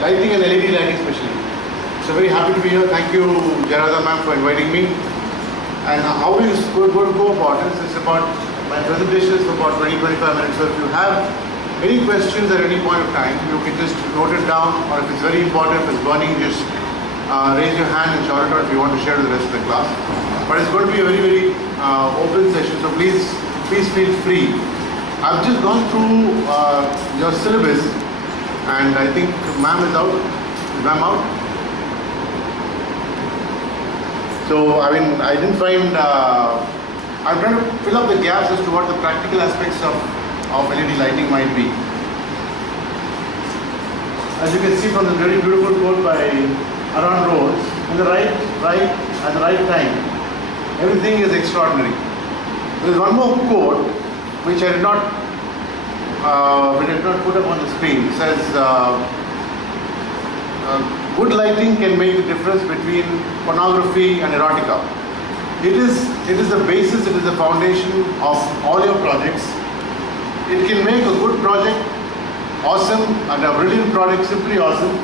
lighting and LED lighting especially. So very happy to be here. Thank you, Jarada ma'am, for inviting me. And how we going to go about it? It's about, my presentation is for about 20-25 minutes. So if you have any questions at any point of time, you can just note it down, or if it's very important, if it's burning, just raise your hand and shout it out if you want to share with the rest of the class. But it's going to be a very open session, so please feel free. I've just gone through your syllabus, and I think ma'am is out. Is ma'am out? So I mean, I didn't find. I'm trying to fill up the gaps as to what the practical aspects of LED lighting might be. As you can see from the very beautiful quote by Aaron Rose, in the right at the right time, everything is extraordinary. There is one more quote which I did not put up on the screen. It says, good lighting can make the difference between pornography and erotica. It is the basis, it is the foundation of all your projects. It can make a good project awesome and a brilliant product simply awesome.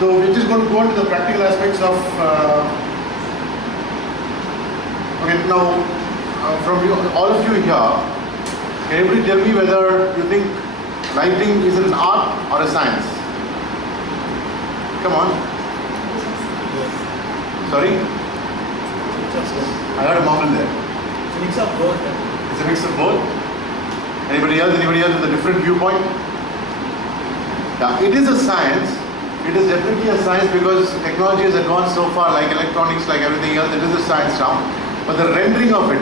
So we're just going to go into the practical aspects of okay, now from all of you here, can anybody tell me whether you think lighting is an art or a science? Come on. Sorry? I got a mumble there. It's a mix of both. It's a mix of both? Anybody else with a different viewpoint? Yeah, it is a science. It is definitely a science because technology has advanced so far, like electronics, like everything else. It is a science now. But the rendering of it,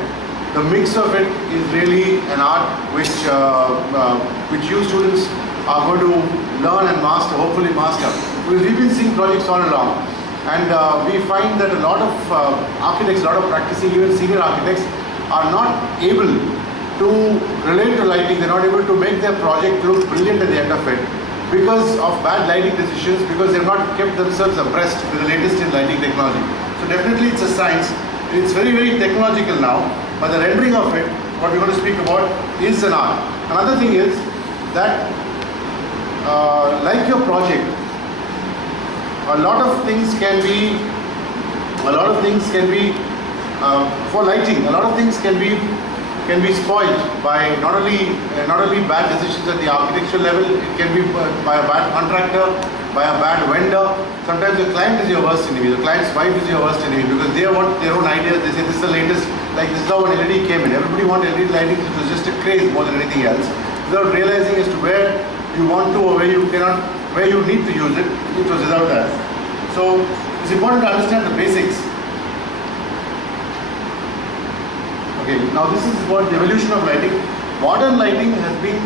the mix of it is really an art which you students are going to learn and master, hopefully master. Because we've been seeing projects all along, and we find that a lot of architects, a lot of practicing, even senior architects, are not able to relate to lighting. They're not able to make their project look brilliant at the end of it because of bad lighting decisions, because they've not kept themselves abreast with the latest in lighting technology. So definitely it's a science. It's very technological now, but the rendering of it, what we're going to speak about, is an art. Another thing is that like your project, a lot of things can be for lighting, a lot of things can be spoiled by not only bad decisions at the architectural level. It can be by a bad contractor, by a bad vendor. Sometimes the client is your worst enemy, the client's wife is your worst enemy, because they want their own ideas. They say this is the latest, like this is how when LED came in. Everybody wanted LED lighting, which was just a craze more than anything else, without realizing as to where you want to or where you cannot, where you need to use it. It was without that. So it's important to understand the basics. Okay, now this is what the evolution of lighting. Modern lighting has been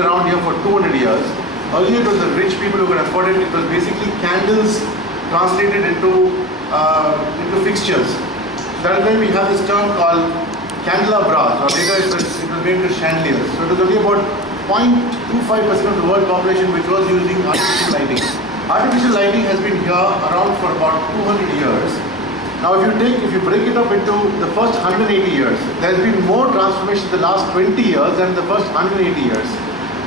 around here for 200 years. Earlier it was the rich people who could afford it. It was basically candles translated into fixtures. So that is why we have this term called candelabras, or later it was made into chandeliers. So it was only about 0.25% of the world population which was using artificial lighting. Artificial lighting has been here around for about 200 years. Now if you break it up into the first 180 years, there has been more transformation in the last 20 years than the first 180 years.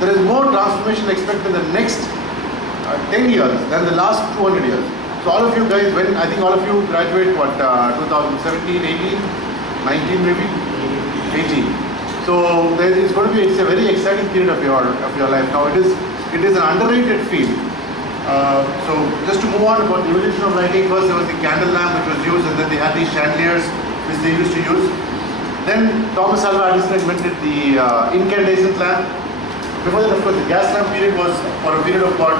There is more transformation expected in the next 10 years than the last 200 years. So all of you guys, I think all of you graduate what, 2017, 18, 19 maybe? 18. So it's going to be, it's a very exciting period of your life. Now it is an underrated field. So just to move on about the evolution of lighting, first there was the candle lamp which was used, and then they had these chandeliers which they used to use. Then Thomas Alva Edison invented the incandescent lamp. Before that, of course, the gas lamp period was for a period of about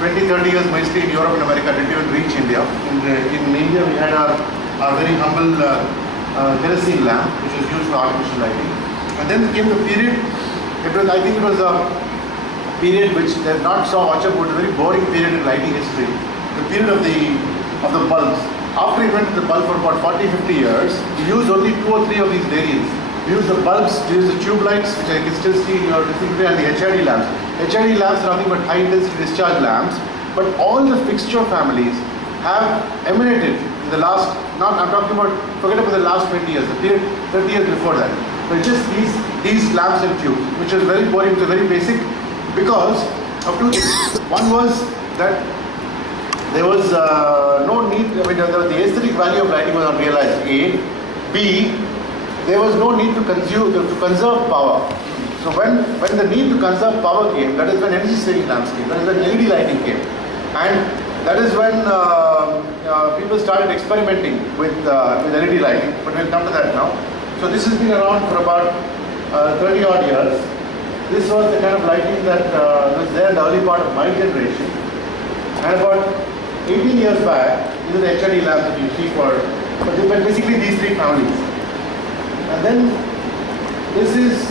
20-30 years, mostly in Europe and America, didn't even reach India. In India we had our very humble kerosene lamp which was used for artificial lighting. And then came the period, I think it was a period which they have not saw much about, a very boring period in lighting history, the period of the bulbs. After we invented the bulb for about 40-50 years, we used only 2 or 3 of these variants. We use the bulbs, we use the tube lights, which I can still see in your display, and the HID lamps. HID lamps are nothing but high intensity discharge lamps, but all the fixture families have emanated in the last, I'm talking about, forget about the last 20 years, the period 30 years before that. So just these lamps and tubes, which is very boring, it's very basic, because of two things. One was that there was no need, I mean, the aesthetic value of lighting was not realized, A. B, there was no need to conserve power. So when the need to conserve power came, that is when energy saving lamps came, that is when LED lighting came. And that is when people started experimenting with LED lighting, but we'll come to that now. So this has been around for about 30 odd years. This was the kind of lighting that was there in the early part of my generation. And about 18 years back, these are the HID lamps that you see for basically these three families. And then this is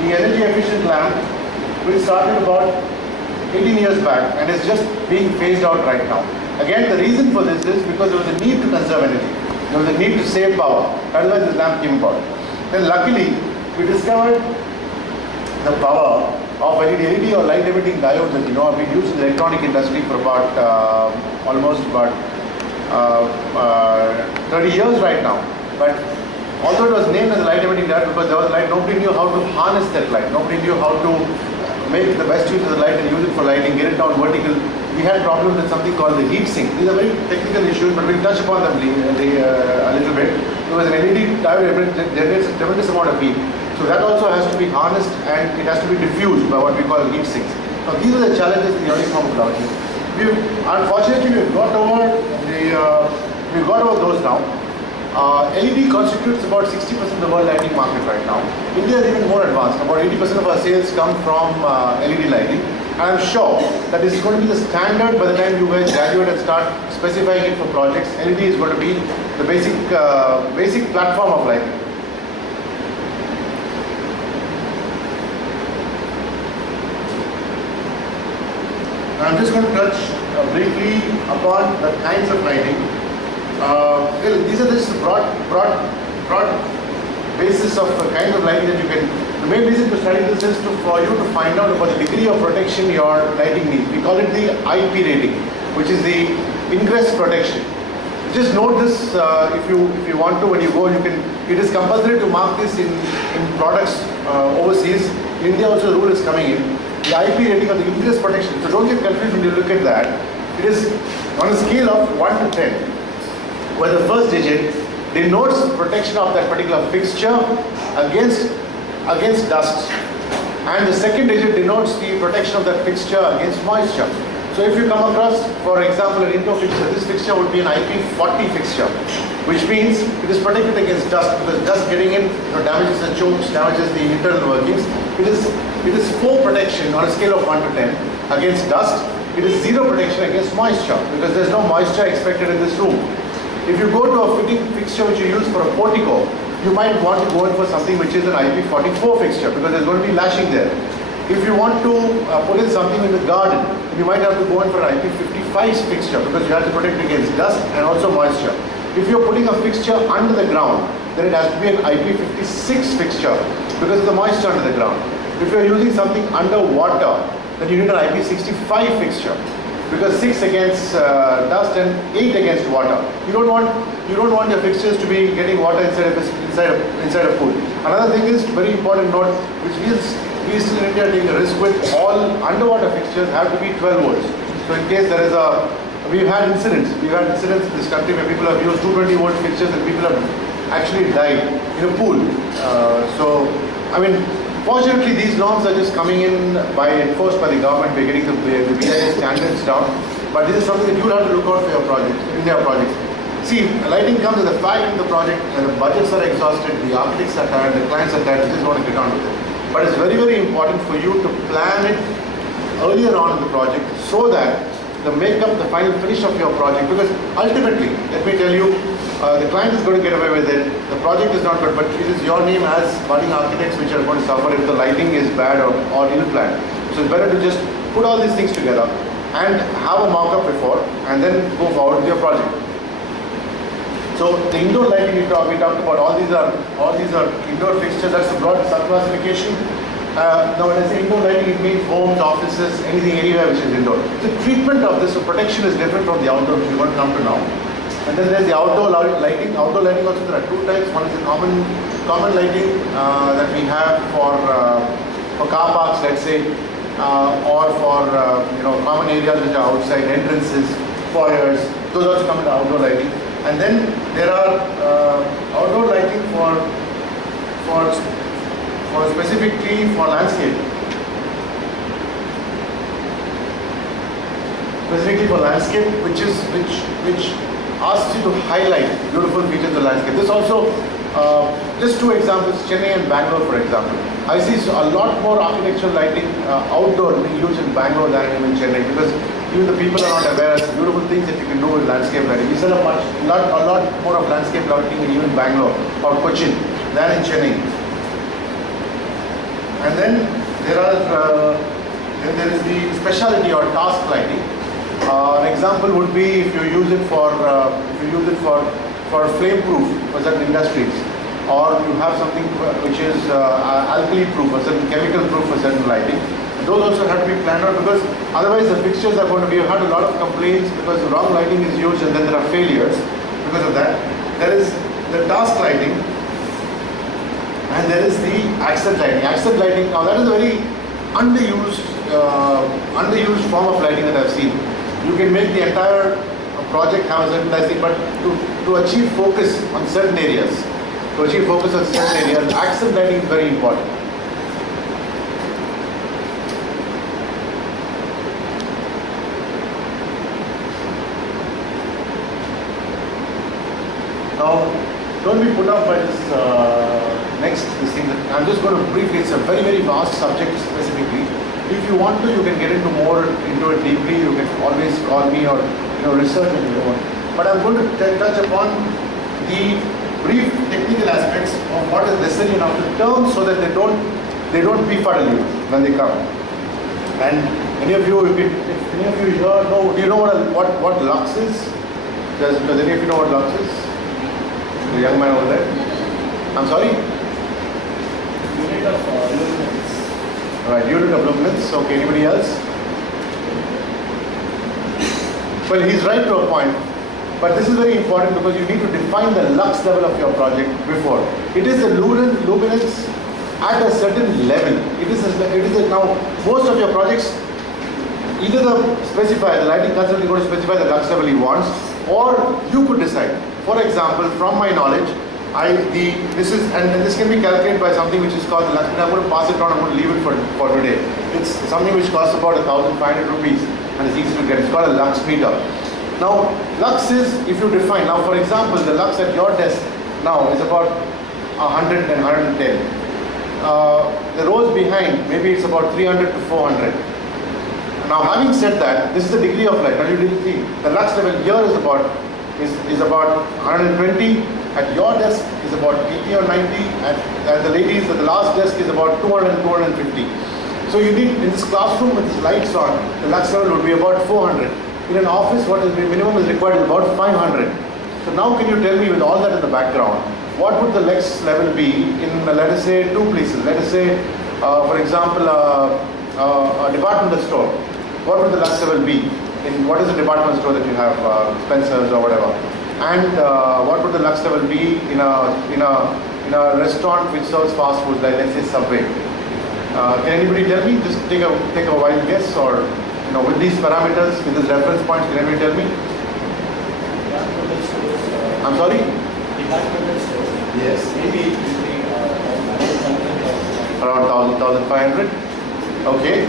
the energy efficient lamp, which started about 18 years back and is just being phased out right now. Again, the reason for this is because there was a need to conserve energy. There was a need to save power. That is why this lamp came about. Then luckily, we discovered the power of LED or light emitting diodes, as you know, have been used in the electronic industry for about almost about 30 years right now. But although it was named as a light emitting diode because there was light, nobody knew how to harness that light. Nobody knew how to make the best use of the light and use it for lighting, get it down vertical. We had problems with something called the heat sink. These are very technical issues, but we'll touch upon them a little bit. Because an LED diode generates a tremendous amount of heat. So that also has to be harnessed and it has to be diffused by what we call heat sinks. Now these are the challenges in the early form of lighting. Unfortunately, we've got over those now. LED constitutes about 60% of the world lighting market right now. India is even more advanced. About 80% of our sales come from LED lighting. And I'm sure that this is going to be the standard by the time you guys graduate and start specifying it for projects. LED is going to be the basic platform of lighting. I'm just going to touch briefly upon the kinds of lighting. These are just broad basis of the kinds of lighting that you can. The main reason to study this is for you to find out about the degree of protection your lighting needs. We call it the IP rating, which is the ingress protection. Just note this if you want to when you go. It is compulsory to mark this in products overseas. In India also the rule is coming in. The IP rating of the ingress protection. So don't get confused when you look at that. It is on a scale of 1 to 10, where the first digit denotes protection of that particular fixture against dust, and the second digit denotes the protection of that fixture against moisture. So if you come across, for example, an indoor fixture, this fixture would be an IP40 fixture, which means it is protected against dust, because dust getting in damages the chokes, damages the internal workings. It is 4 protection on a scale of 1 to 10 against dust. It is 0 protection against moisture, because there is no moisture expected in this room. If you go to a fitting fixture which you use for a portico, you might want to go in for something which is an IP44 fixture, because there's going to be lashing there. If you want to put in something in the garden, you might have to go in for an IP55 fixture, because you have to protect against dust and also moisture. If you're putting a fixture under the ground, then it has to be an IP56 fixture, because of the moisture under the ground. If you're using something underwater, then you need an IP65 fixture, because 6 against dust and 8 against water. You don't want your fixtures to be getting water inside a pool. Another thing is very important note, which means we still in India take a risk with all underwater fixtures have to be 12 volts. So in case there is we've had incidents in this country where people have used 220 volt fixtures and people have actually died in a pool. So I mean, fortunately, these norms are just coming in enforced by the government. We're getting the BIS standards down. But this is something that you'll have to look out for your project, in their projects. See, lighting comes as a fact in the project, and the budgets are exhausted, the architects are tired, the clients are tired, they just want to get on with it. But it's very, very important for you to plan it earlier on in the project, so that the makeup, the final finish of your project, because ultimately, let me tell you, the client is going to get away with it, the project is not good, but it is your name as budding architects which are going to suffer if the lighting is bad or ill-planned. So it's better to just put all these things together and have a mock-up before, and then go forward with your project. So the indoor lighting we talked about, all these are indoor fixtures. That's a broad sub-classification. Now when I say indoor lighting, it means homes, offices, anything anywhere which is indoor. The treatment of this, so protection is different from the outdoor, which we're going to come to now. And then there's the outdoor lighting. Outdoor lighting also, there are 2 types. One is the common lighting that we have for car parks, let's say, or for common areas which are outside, entrances, foyers. Those also come into outdoor lighting. And then there are outdoor lighting for specifically for landscape. Specifically for landscape, which asks you to highlight beautiful features of the landscape. This also, just two examples, Chennai and Bangalore, for example. I see a lot more architectural lighting outdoor being used in Bangalore than in Chennai, because even the people are not aware of the beautiful things that you can do with landscape lighting. We sell a lot more of landscape lighting in even Bangalore or Cochin than in Chennai. And then there is the specialty or task lighting. An example would be if you use it for flame proof for certain industries, or you have something which is alkali proof or certain chemical proof for certain lighting. Those also have to be planned out, because otherwise the fixtures are going to be. We've had a lot of complaints because the wrong lighting is used and then there are failures because of that. There is the task lighting and there is the accent lighting. Accent lighting, now that is a very underused form of lighting that I've seen. You can make the entire project have a certain lighting, but to achieve focus on certain areas, accent lighting is very important. Now, don't be put off by this this thing. I'm just going to briefly. It's a very, very vast subject specifically. If you want to, you can get into it deeply. You can always call me or research if you want. But I'm going to touch upon the brief technical aspects of what is necessary in our terms, so that they don't befuddle you when they come. And any of you, if any of you here know, do you know what lux is? Does any of you know what lux is? The young man over there. I'm sorry? Unit of luminance. Right, unit of luminance. Okay, anybody else? Well, he's right to a point, but this is very important because you need to define the lux level of your project before. It is the luminance at a certain level. Now, most of your projects, either the lighting consultant is going to specify the lux level he wants, or you could decide. For example, from my knowledge, this can be calculated by something which is called the lux meter. I'm going to pass it on. I'm going to leave it for today. It's something which costs about 1,500 rupees and it's easy to get. It's called a lux meter. Now, lux is, if you define, now for example, the lux at your desk now is about 100 and 110. The rows behind, maybe it's about 300 to 400. Now, having said that, this is the degree of light. Now, you didn't see the lux level here is about 120. At your desk is about 80 or 90. At the ladies, at the last desk is about 200 and 250. So you need, in this classroom with these lights on, the lux level would be about 400. In an office, what is the minimum is required is about 500. So now can you tell me, with all that in the background, what would the lux level be in, let us say, two places? Let us say, for example, a departmental store. What would the lux level be? In what is the department store that you have, Spencer's or whatever? And what would the lux level be in a restaurant which serves fast food, like let's say Sap B? Can anybody tell me? Just take a wild guess, or with these parameters, with these reference points, can anybody tell me? I'm sorry? Departmental stores. Yes. Maybe around 1,500. Okay.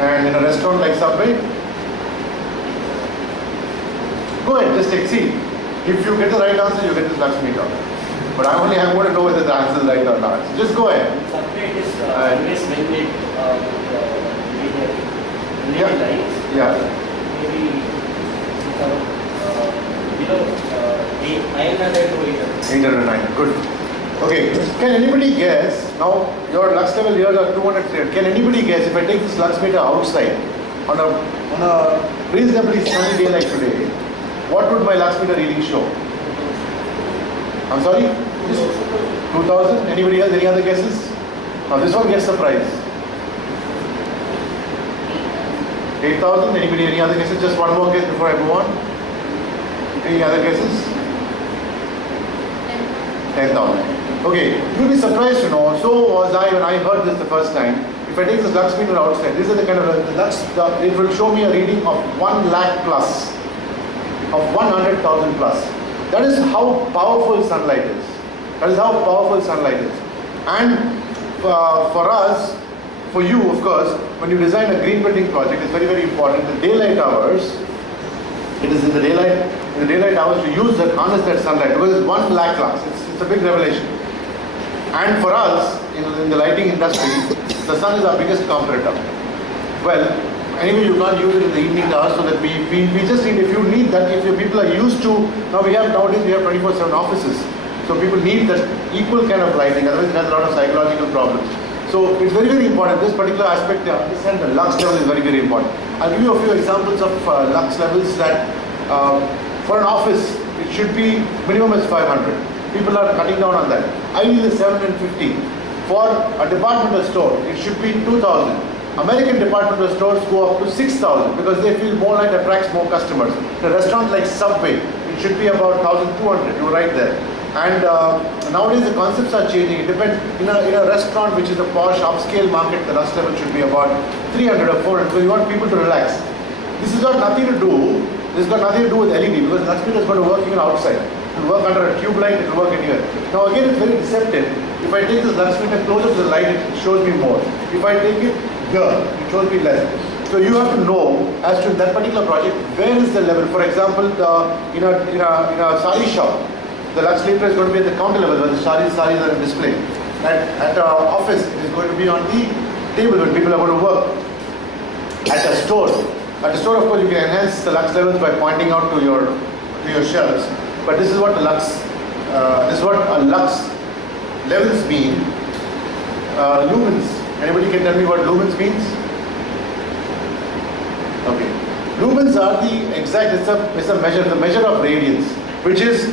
And in a restaurant like Subway? Go ahead, just see. If you get the right answer, you get this lux meter. But I'm going to know whether the answer is right or not. So just go ahead. Subway is always maintained lights. Yeah. Maybe below 900 to 809. Good. Okay. Can anybody guess? Now your lux level here are 200. Can anybody guess if I take this lux meter outside on a reasonably sunny day like today, what would my lux meter reading show? I'm sorry? 2,000? Anybody else? Any other guesses? Now this one gets the prize. 8,000? Anybody? Any other guesses? Just one more guess before I move on. Any other guesses? 10,000. Okay, you'll be surprised to know, so was I when I heard this the first time. if I take this lux meter outside, these are the kind of it will show me a reading of 1 lakh plus, of 100,000 plus. That is how powerful sunlight is. That is how powerful sunlight is. And for us, for you, of course, when you design a green building project, it's very, very important. The daylight hours, it is in the daylight hours to use that, harness that sunlight, because it's 1 lakh lux. It's a big revelation. And for us, in the lighting industry, the sun is our biggest competitor. Well, anyway, you can't use it in the evening hours, so that we just need, if you need that, if your people are used to, nowadays we have 24/7 offices. So people need that equal kind of lighting, otherwise it has a lot of psychological problems. So it's very, very important. This particular aspect, to understand the lux level is very, very important. I'll give you a few examples of lux levels that, for an office, it should be minimum is 500. People are cutting down on that. Ideally is 750. For a departmental store, it should be 2,000. American departmental stores go up to 6,000 because they feel more light attracts more customers. The restaurant like Sap B, it should be about 1,200. You're right there. And nowadays the concepts are changing. It depends. In a restaurant which is a posh upscale market, the lux level should be about 300 or 400 because you want people to relax. This has got nothing to do. This has got nothing to do with LED because lux meter is going to work even outside. It will work under a tube light. It will work anywhere. Now again, it's very deceptive. If I take this lux meter closer to the light, it shows me more. If I take it here, it shows me less. So you have to know as to that particular project where is the level. For example, in a sari shop, the lux meter is going to be at the counter level where the saris are on display. At an office, it is going to be on the table when people are going to work. At a store, of course, you can enhance the lux levels by pointing out to your shelves. But this is what the lux, lux levels mean. Lumens. Anybody can tell me what lumens means? Okay. Lumens are the exact. It's a measure, the measure of radiance, which is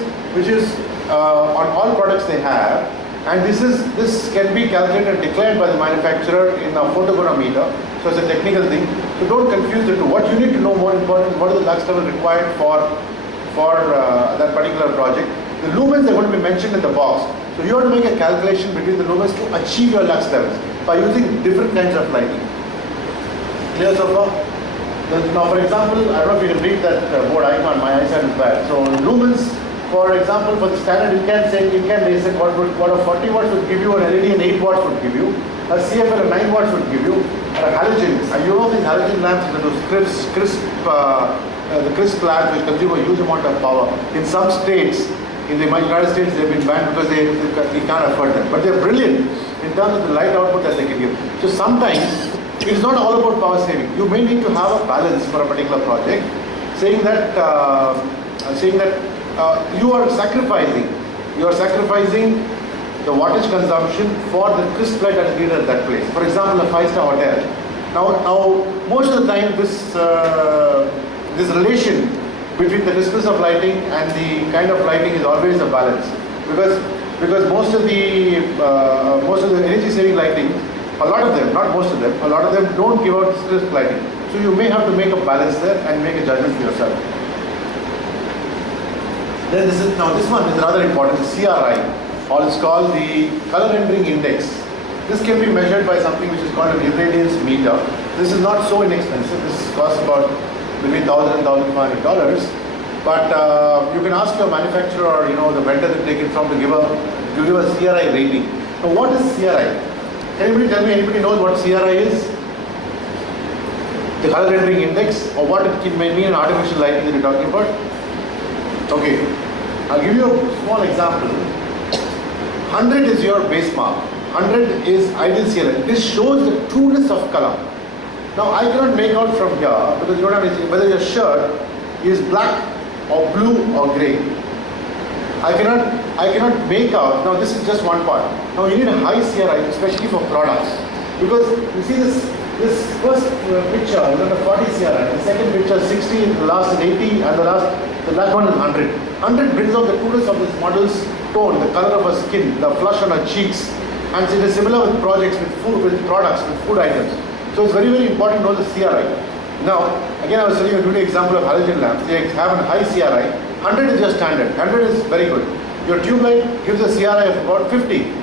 on all products they have, and this can be calculated and declared by the manufacturer in a photogrammeter. So it's a technical thing. So don't confuse the two. What you need to know, more important, what is the lux level required for that particular project. The lumens are going to be mentioned in the box. So you have to make a calculation between the lumens to achieve your lux levels by using different kinds of lighting. Clear so far? Now, for example, I don't know if you can read that board icon. My eyesight is bad. So lumens. For example, for the standard, you can say what a 40 watts would give you, an LED and 8 watts would give you, a CFL and 9 watts would give you, and a halogen. You know these halogen lamps, those the crisp lamps which consume a huge amount of power. In some states, in the United States, they've been banned because they can't afford them. But they're brilliant in terms of the light output that they can give. So sometimes it's not all about power saving. You may need to have a balance for a particular project, saying that you are sacrificing the wattage consumption for the crisp light that is needed at that place. For example, a 5-star hotel. Now, most of the time, this relation between the crispness of lighting and the kind of lighting is always a balance, because most of the energy saving lighting, a lot of them don't give out crisp lighting. So you may have to make a balance there and make a judgment for yourself. Then this one is rather important, the CRI, or it's called the color rendering index. This can be measured by something which is called an irradiance meter. This is not so inexpensive. This costs about between $1,000 and $1,500. But you can ask your manufacturer or the vendor that take it from to give a CRI rating. Now, what is CRI? Can anybody tell me? Anybody knows what CRI is? The color rendering index, or what it may mean in artificial lighting that you're talking about? Okay, I'll give you a small example. 100 is your base mark. 100 is ideal CRI. This shows the trueness of color. Now I cannot make out from here because you don't have whether your shirt is black or blue or grey. I cannot make out. Now this is just one part. Now you need a high CRI, especially for products, because you see this first picture, the 40 CRI, the second picture 60, the last is 80, and the last one is 100. 100 brings out the trueness of this model's tone, the color of her skin, the flush on her cheeks, and it is similar with projects, with food, with products, with food items. So it's very, very important to know the CRI. Now, again, I was telling you a good example of halogen lamps. They have a high CRI. 100 is your standard. 100 is very good. Your tube light gives a CRI of about 50.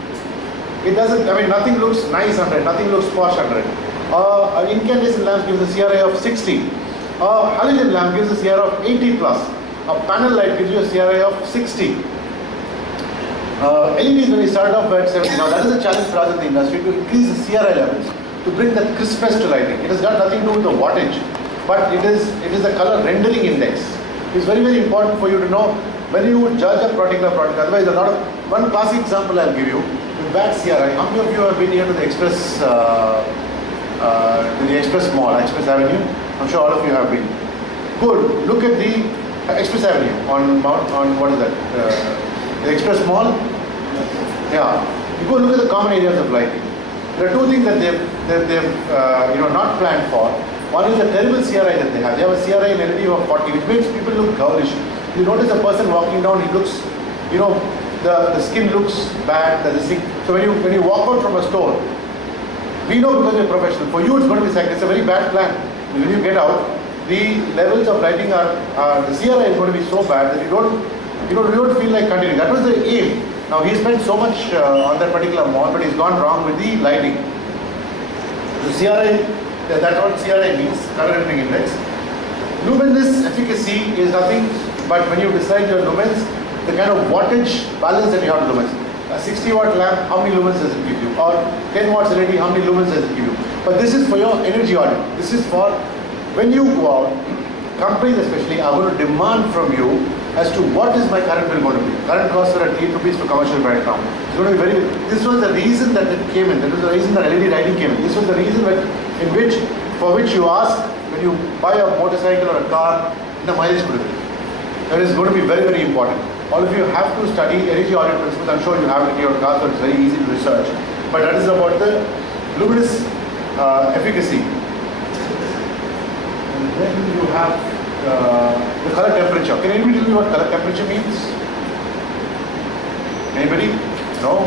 It doesn't, I mean, nothing looks nice under it, nothing looks posh under it. An incandescent lamp gives a CRI of 60. A halogen lamp gives a CRI of 80 plus. A panel light gives you a CRI of 60. LEDs, when we started off at 70, now that is a challenge for us in the industry to increase the CRI levels, to bring that crispness to lighting. It has got nothing to do with the wattage, but it is the color rendering index. It's very, very important for you to know when you judge a particular product. Otherwise, one classic example I'll give you, with bad CRI. How many of you have been here to the Express Mall, Express Avenue? I'm sure all of you have been. Good. Look at the Express Avenue on what is that? The Express Mall? Yeah. You go look at the common areas of lighting. There are two things that they've not planned for. One is the terrible CRI that they have. They have a CRI in LED of 40, which makes people look girlish. You notice a person walking down, he looks, the skin looks bad. So when you walk out from a store, we know because you're professional. For you, it's going to be like it's a very bad plan. When you get out, the levels of lighting the CRI is going to be so bad that you don't feel like continuing. That was the aim. Now he spent so much on that particular mall, but he's gone wrong with the lighting. The CRI, that's what CRI means, color rendering index. Luminous efficacy is nothing but when you decide your lumens, the kind of wattage balance that you have to lumens. A 60 watt lamp, how many lumens does it give you? Or 10 watts LED, how many lumens does it give you? But this is for your energy audit. This is for when you go out, companies especially are going to demand from you as to what is my current bill going to be. Current costs are at 8 rupees for commercial right now. It's going to be this was the reason that it came in. That was the reason that LED lighting came in. This was the reason for which you ask when you buy a motorcycle or a car, the mileage per liter. That is going to be very, very important. All of you have to study energy audit principles. I'm sure you have it in your car, so it's very easy to research. But that is about the luminous efficacy. And then you have the color temperature. Can anybody tell me what color temperature means? Anybody? No?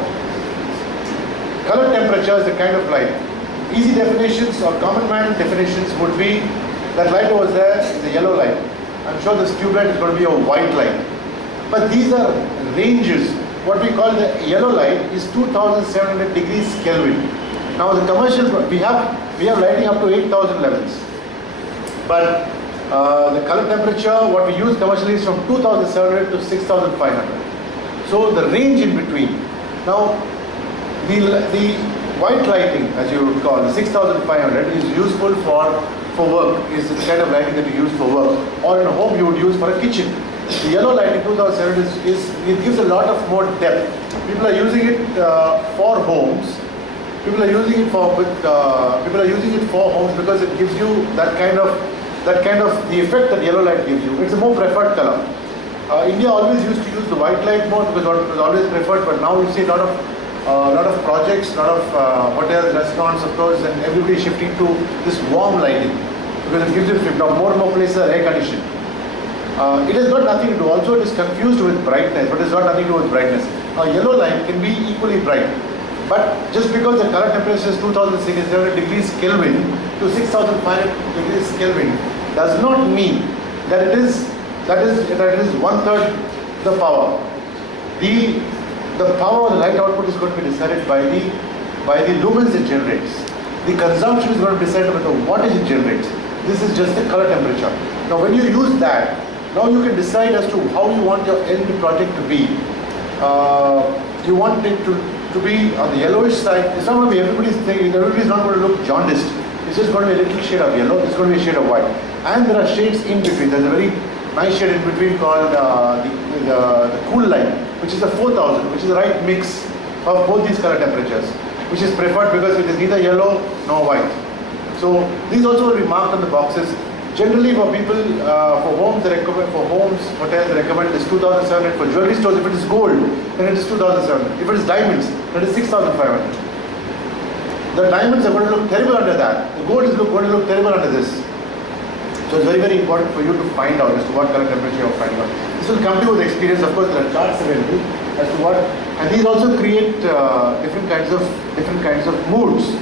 Color temperature is the kind of light. Easy definitions or common man definitions would be that light over there is a yellow light. I'm sure this tube light is going to be a white light. But these are ranges. What we call the yellow light is 2700 degrees Kelvin. Now the commercial, we have lighting up to 8000 levels. But the color temperature, what we use commercially is from 2700 to 6500. So the range in between. Now the white lighting, as you would call the 6500, is useful for work. Is the kind of lighting that you use for work, or in a home you would use for a kitchen. The yellow lighting 2700 it gives a lot of more depth. People are using it for homes. People are using it for homes because it gives you that kind of the effect that yellow light gives you. It's a more preferred color. India always used to use the white light more because it was always preferred, but now you see a lot of projects, a lot of hotels, restaurants, of course, and everybody is shifting to this warm lighting because it gives you now more and more places are air conditioned. It has got nothing to do. Also, it is confused with brightness, but it has got nothing to do with brightness. A yellow light can be equally bright, but just because the color temperature is 2700 degrees Kelvin to 6500 degrees Kelvin does not mean that it is 1/3 the power. The power of the light output is going to be decided by the lumens it generates. The consumption is going to be decided by the wattage it generates. This is just the color temperature. Now when you use that, now you can decide as to how you want your end project to be. You want it to be on the yellowish side. It's not going to be everybody's thing. Everybody's not going to look jaundiced. It's just going to be a little shade of yellow. It's going to be a shade of white. And there are shades in between. There's a very nice shade in between called the cool light, which is the 4000, which is the right mix of both these color temperatures, which is preferred because it is neither yellow nor white. So these also will be marked on the boxes. Generally for people, for homes, hotels, they recommend this 2700. For jewelry stores, if it is gold, then it is 2700. If it is diamonds, then it is 6500. The diamonds are going to look terrible under that. The gold is going to look terrible under this. So it's very, very important for you to find out as to what color temperature you're finding out. This will come to you with experience. Of course, there are charts available as to what, and these also create different kinds of moods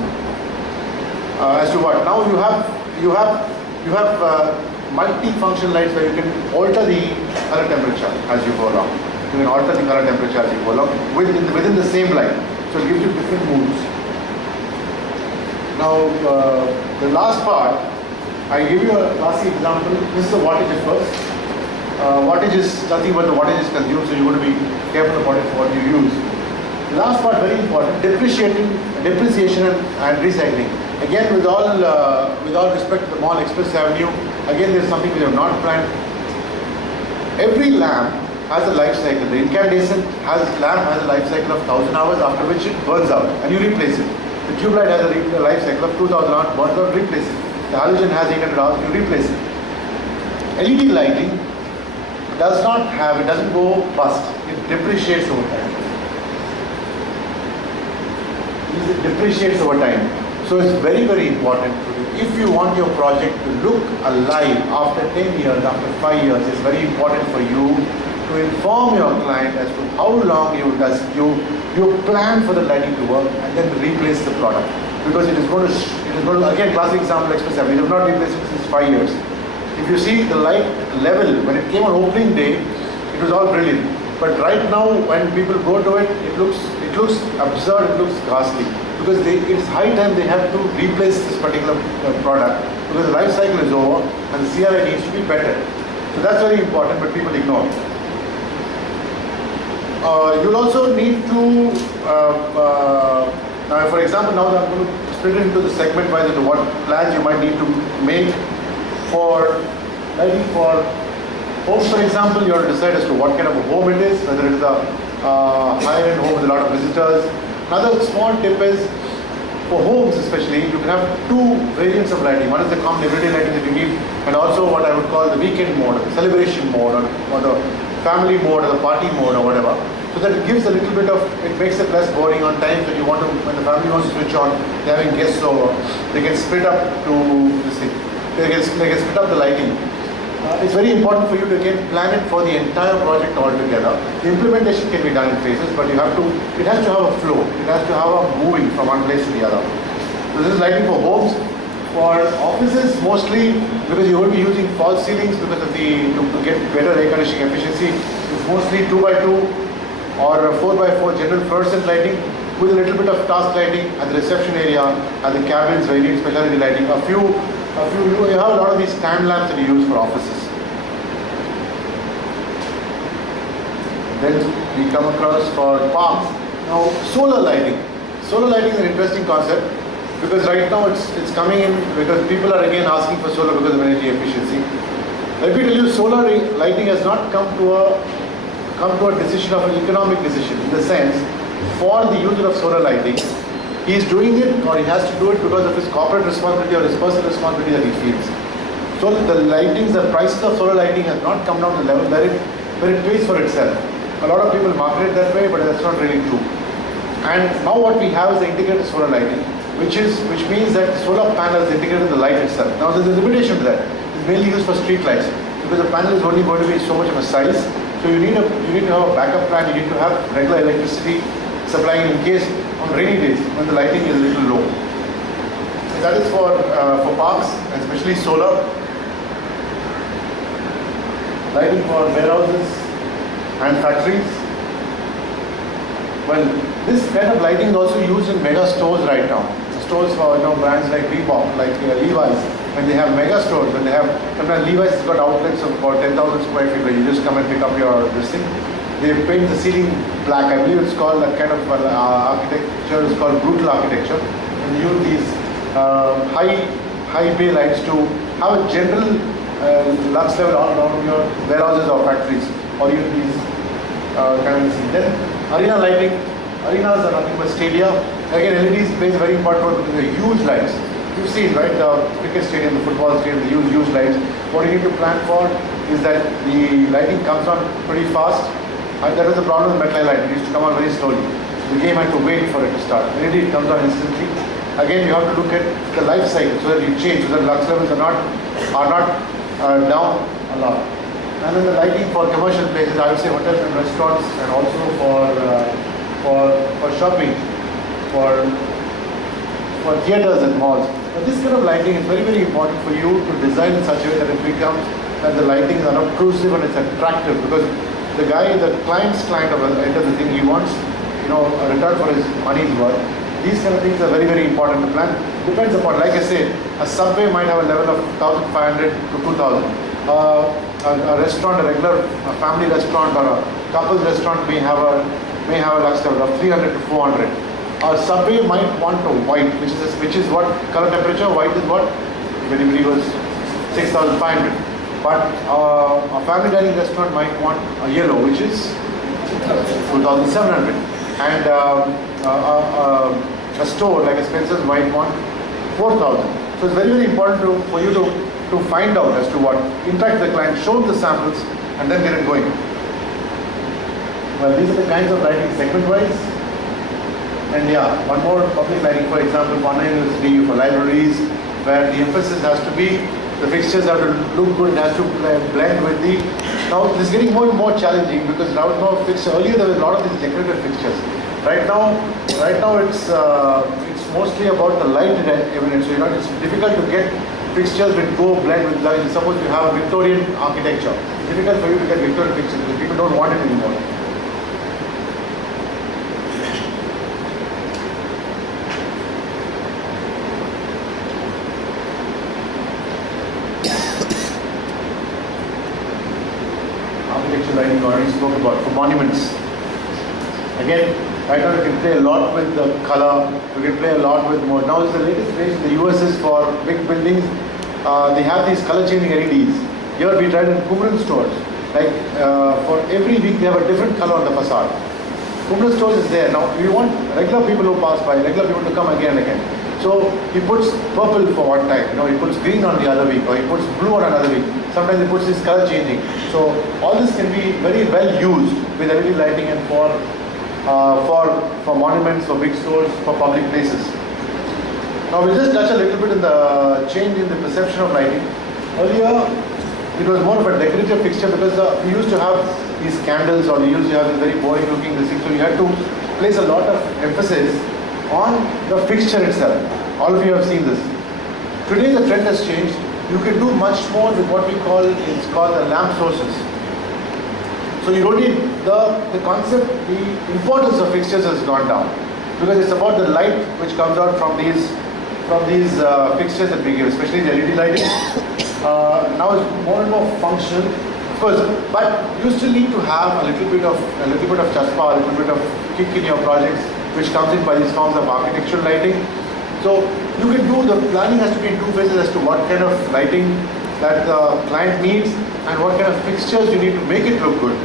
as to what. Now you have multi-function lights where you can alter the color temperature as you go along. You can alter the color temperature as you go along within the same light. So it gives you different moods. Now, the last part, I give you a classic example. This is the wattage first. Wattage is nothing but the wattage is consumed, so you want to be careful about it for what you use. The last part, very important, depreciation and recycling. Again, with all respect to the Mall Express Avenue, again there is something we have not planned. Every lamp has a life cycle. The incandescent lamp has a life cycle of 1000 hours, after which it burns out and you replace it. The tube light has a life cycle of 2000 hours, burns out, replace it. The halogen has 800 hours, you replace it. LED lighting doesn't go bust. It depreciates over time. It depreciates over time. So it's very, very important to you. If you want your project to look alive after 10 years, after 5 years, it's very important for you to inform your client as to how long you plan for the lighting to work and then replace the product. Because it is going to again, classic example, Express Avenue. We have not replaced it since 5 years. If you see the light level, when it came on opening day, it was all brilliant. But right now, when people go to it, it looks absurd, it looks ghastly. Because it's high time they have to replace this particular product, because the life cycle is over and the CRI needs to be better. So that's very important, but people ignore it. You'll also need to, now for example, now that I'm going to split it into the segment-wise into what plans you might need to make for lighting for homes. For example, you have to decide as to what kind of a home it is, whether it is a higher-end home with a lot of visitors. Another small tip is, for homes especially, you can have two variants of lighting. One is the common everyday lighting that you need, and also what I would call the weekend mode, the celebration mode, or the family mode, or the party mode, or whatever. So that it gives a little bit of, it makes it less boring on times when you want to, when the family wants to switch on, they're having guests over, they can split up to this thing. They can split up the lighting. It's very important for you to again plan it for the entire project altogether. The implementation can be done in phases, but it has to have a flow. It has to have a moving from one place to the other. So this is lighting for homes. For offices, mostly because you will be using false ceilings because of to get better air conditioning efficiency. It's mostly 2x2 or 4x4 general fluorescent lighting with a little bit of task lighting at the reception area, at the cabins where you need specialty lighting. You have a lot of these stand lamps that you use for offices. Then we come across for parks. Now, solar lighting. Solar lighting is an interesting concept because right now it's coming in because people are again asking for solar because of energy efficiency. Let me tell you, solar lighting has not come to a decision of an economic decision, in the sense, for the user of solar lighting, he is doing it or he has to do it because of his corporate responsibility or his personal responsibility that he feels. So the prices of solar lighting has not come down to the level where it pays for itself. A lot of people market it that way, but that's not really true. And now what we have is the integrated solar lighting, which means that the solar panel is integrated in the light itself. Now there's a limitation to that. It's mainly used for street lights because the panel is only going to be so much of a size. So you need to have a backup plan. You need to have regular electricity supplying in case on rainy days when the lighting is a little low. So that is for parks, and especially solar. Lighting for warehouses and factories. Well, this kind of lighting is also used in mega stores right now. Stores for brands like Reebok, like Levi's, when they have mega stores, when they have, sometimes Levi's has got outlets of about 10,000 square feet where you just come and pick up your this thing. They paint the ceiling black. I believe it's called that kind of architecture is called brutal architecture. And you use these high bay lights to have a general lux level all around your warehouses or factories, or even these kind of things. Then arena lighting. Arenas are nothing but stadia. Again, LEDs plays a very important role because they're huge lights. You've seen, right, the cricket stadium, the football stadium, the huge lights. What you need to plan for is that the lighting comes on pretty fast. And that was the problem with metal light. It used to come on very slowly. The game had to wait for it to start. LED, it comes on instantly. Again, you have to look at the life cycle so that you change, so that lux levels are not down a lot. And then the lighting for commercial places, I would say hotels and restaurants, and also for shopping, for theaters and malls. But this kind of lighting is very, very important for you to design in such a way that it becomes that the lighting is unobtrusive and it's attractive, because the client's client of the end of the thing, he wants a return for his money's worth. These kind of things are very, very important to plan. Depends upon, like I said, a subway might have a level of 1,500 to 2,000. A restaurant, a regular family restaurant or a couple's restaurant may have a lux level of 300 to 400. A subway might want a white, which is what color temperature. White is what? Anybody was 6,500. But a family dining restaurant might want a yellow, which is 2,700. And a store like a Spencer's might want 4,000. So it's very, very important for you to find out as to what, interact with the client, show them the samples, and then get it going. Well, these are the kinds of lighting segment-wise. And yeah, one more public lighting, for example, one university for libraries, where the emphasis has to be, the fixtures have to look good, it has to blend with the, now this is getting more and more challenging because now earlier there was a lot of these decorative fixtures. Right now it's mostly about the light evidence. So it's difficult to get fixtures which go blend with light. Suppose you have a Victorian architecture, it's difficult for you to get Victorian fixtures because people don't want it anymore. Lighting already spoke about for monuments. Again, right now you can play a lot with the color, you can play a lot with more. Now it's the latest range in the US is for big buildings, they have these color changing LEDs. Here we tried in Qumran stores, like for every week they have a different color on the facade. Qumran stores is there. Now we want regular people who pass by, regular people to come again and again. So he puts purple for one time, he puts green on the other week, or he puts blue on another week. Sometimes he puts his color changing. So all this can be very well used with LED lighting and for monuments, for big stores, for public places. Now we'll just touch a little bit in the change in the perception of lighting. Earlier, it was more of a decorative fixture because we used to have these candles, or we used to have this very boring looking thing. So we had to place a lot of emphasis on the fixture itself. All of you have seen this. Today the trend has changed. You can do much more with what we call, it's called the lamp sources. So you don't need the concept, the importance of fixtures has gone down because it's about the light which comes out from these fixtures that we give, especially the LED lighting. Now it's more and more functional, of course, but you still need to have a little bit of chaspa, a little bit of kick in your projects, which comes in by these forms of architectural lighting. So you can do, the planning has to be in two phases as to what kind of lighting that the client needs and what kind of fixtures you need to make it look good.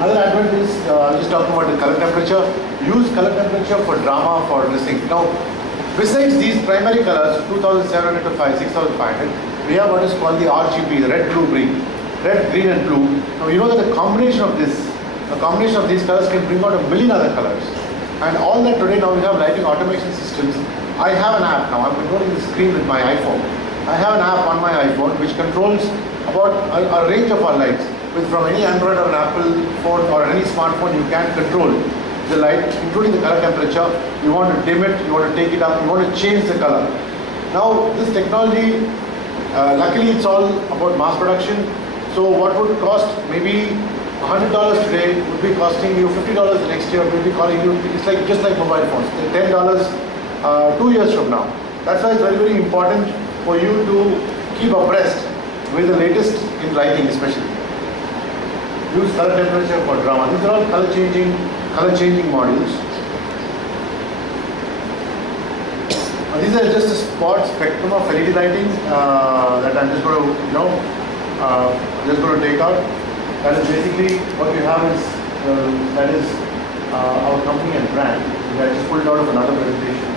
Another advantage is, just talking about the color temperature, use color temperature for drama, for listing. Now, besides these primary colors, 2700 to 6500, we have what is called the RGB, the red, blue, green. Red, green and blue. Now you know that the combination of these colors can bring out a million other colors. And all that today now we have lighting automation systems. I have an app now, I'm controlling the screen with my iPhone. I have an app on my iPhone which controls about a range of our lights. From any Android or an Apple phone or any smartphone, you can control the light, including the color temperature. You want to dim it, you want to take it up, you want to change the color. Now this technology, luckily it's all about mass production. So what would cost maybe $100 today would be costing you $50 the next year. Will be calling you. It's like just like mobile phones. $10 2 years from now. That's why it's very, very important for you to keep abreast with the latest in lighting, especially. Use color temperature for drama. These are all color changing modules. These are just a spot spectrum of LED lighting that I'm just going to take out. That is basically what we have is our company and brand. I just pulled it out of another presentation.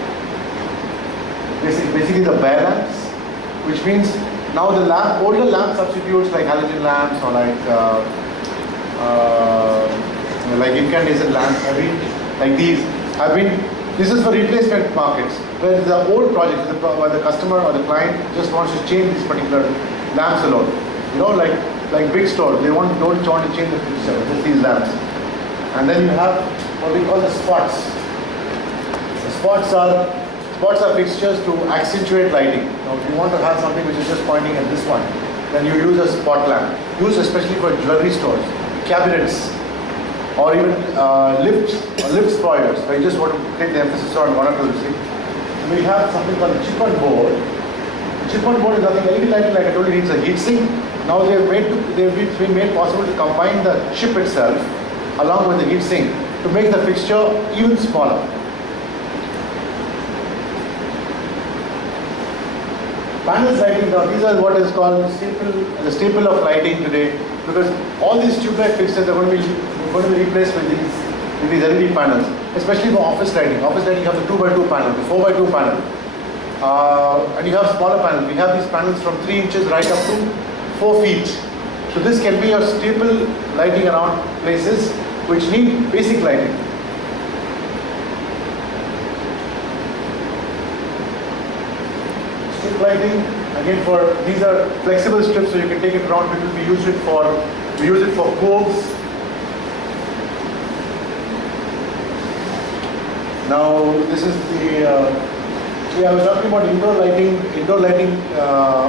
Basically the bare lamps, which means now the older lamp substitutes like halogen lamps or like incandescent lamps this is for replacement markets, where the old projects, where the customer or the client just wants to change these particular lamps alone. Like big stores, they don't want to change the fixture, just these lamps. And then you have what we call the spots. The spots are fixtures to accentuate lighting. Now, if you want to have something which is just pointing at this one, then you use a spot lamp. Used especially for jewelry stores, cabinets. or even lift spoilers, where you just want to take the emphasis on one or two things. We have something called the chip-on board. The chip-on board is nothing, LED lighting, like I told you, needs a heat sink. Now they've been made possible to combine the chip itself along with the heat sink to make the fixture even smaller. Panels lighting, now these are what is called the staple of lighting today, because all these tube light fixtures are going to be replaced with these LED panels, especially for office lighting. Office lighting, you have the 2x2 panel, the 4x2 panel, and you have smaller panels. We have these panels from 3 inches right up to 4 feet. So this can be your staple lighting around places which need basic lighting. Strip lighting, again, these are flexible strips, so you can take it around. We use it for coves. Now this is I was talking about indoor lighting. Indoor lighting,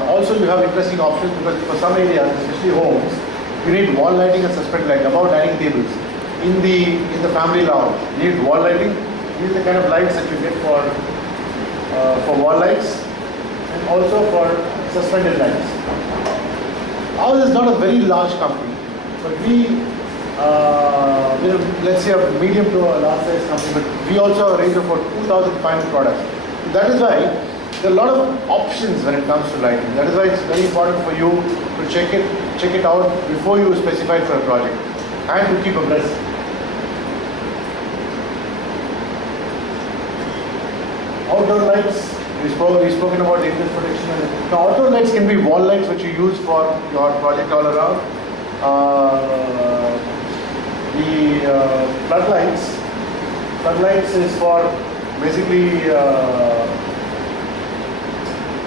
also you have interesting options, because for some areas, especially homes, you need wall lighting and suspended lighting above dining tables. In the family lounge, you need wall lighting. These are the kind of lights that you get for wall lights, and also for suspended lights. Ours is not a very large company, but let's say a medium to a large size company, but we also have a range of about 2,500 products. That is why there are a lot of options when it comes to lighting. That is why it's very important for you to check it out before you specify for a project, and to keep abreast. Outdoor lights, we've spoken about the ingress protection. Now, outdoor lights can be wall lights which you use for your project all around. The floodlights is for basically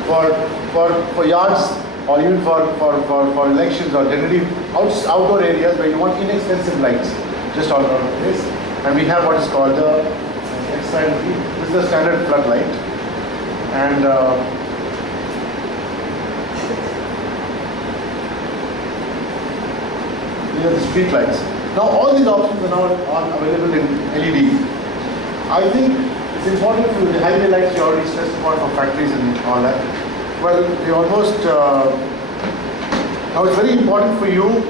for yards, or even for elections, or generally outdoor areas where you want inexpensive lights just all around the place. And we have what is called this is the standard floodlight, and these are the street lights. Now all these options are now available in LED. I think it's important for the highway lights you already stressed upon for factories and all that. Well, we almost now it's very important for you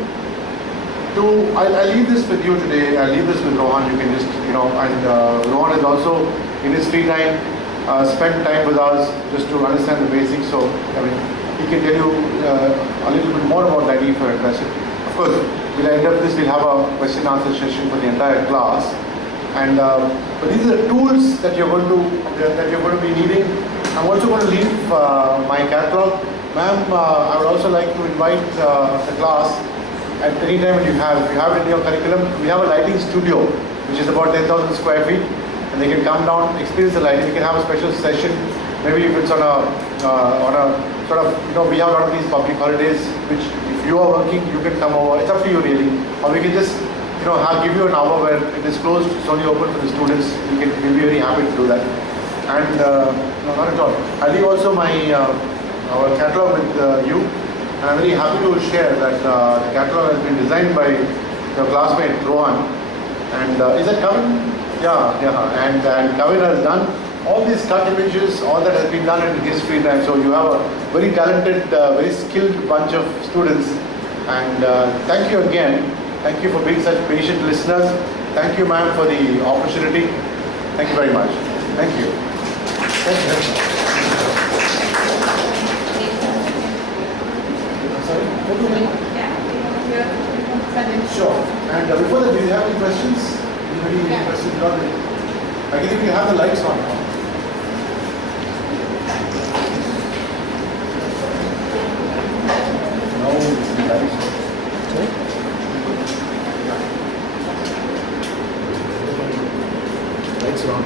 to. I'll leave this with you today. I'll leave this with Rohan. You can just and Rohan is also in his free time spend time with us just to understand the basics. So I mean, he can tell you a little bit more about lighting if you're interested. Of course, we'll end up this. We'll have a question and answer session for the entire class. And but these are the tools that you're going to be needing. I'm also going to leave my catalog. Ma'am, I would also like to invite the class at any time if you have it in your curriculum. We have a lighting studio which is about 10,000 square feet, and they can come down, experience the lighting. We can have a special session. Maybe if it's on a sort of, we have a lot of these public holidays which if you are working, you can come over. It's up to you really. Or we can just give you an hour where it is closed, it's only open for the students. We'll be very happy to do that. And no, not at all. I'll leave also my our catalog with you, and I'm very happy to share that the catalog has been designed by your classmate Rohan. And is that Kavin? Yeah. And Kavin has done all these cut images. All that has been done in his free time. So you have a very talented, very skilled bunch of students. And thank you again. Thank you for being such patient listeners. Thank you, ma'am, for the opportunity. Thank you very much. Thank you. Thank you. Sure. And before that, do you have any questions? Anybody any questions? I think we have the lights on now. No, the lights on. Sorry? Lights are on.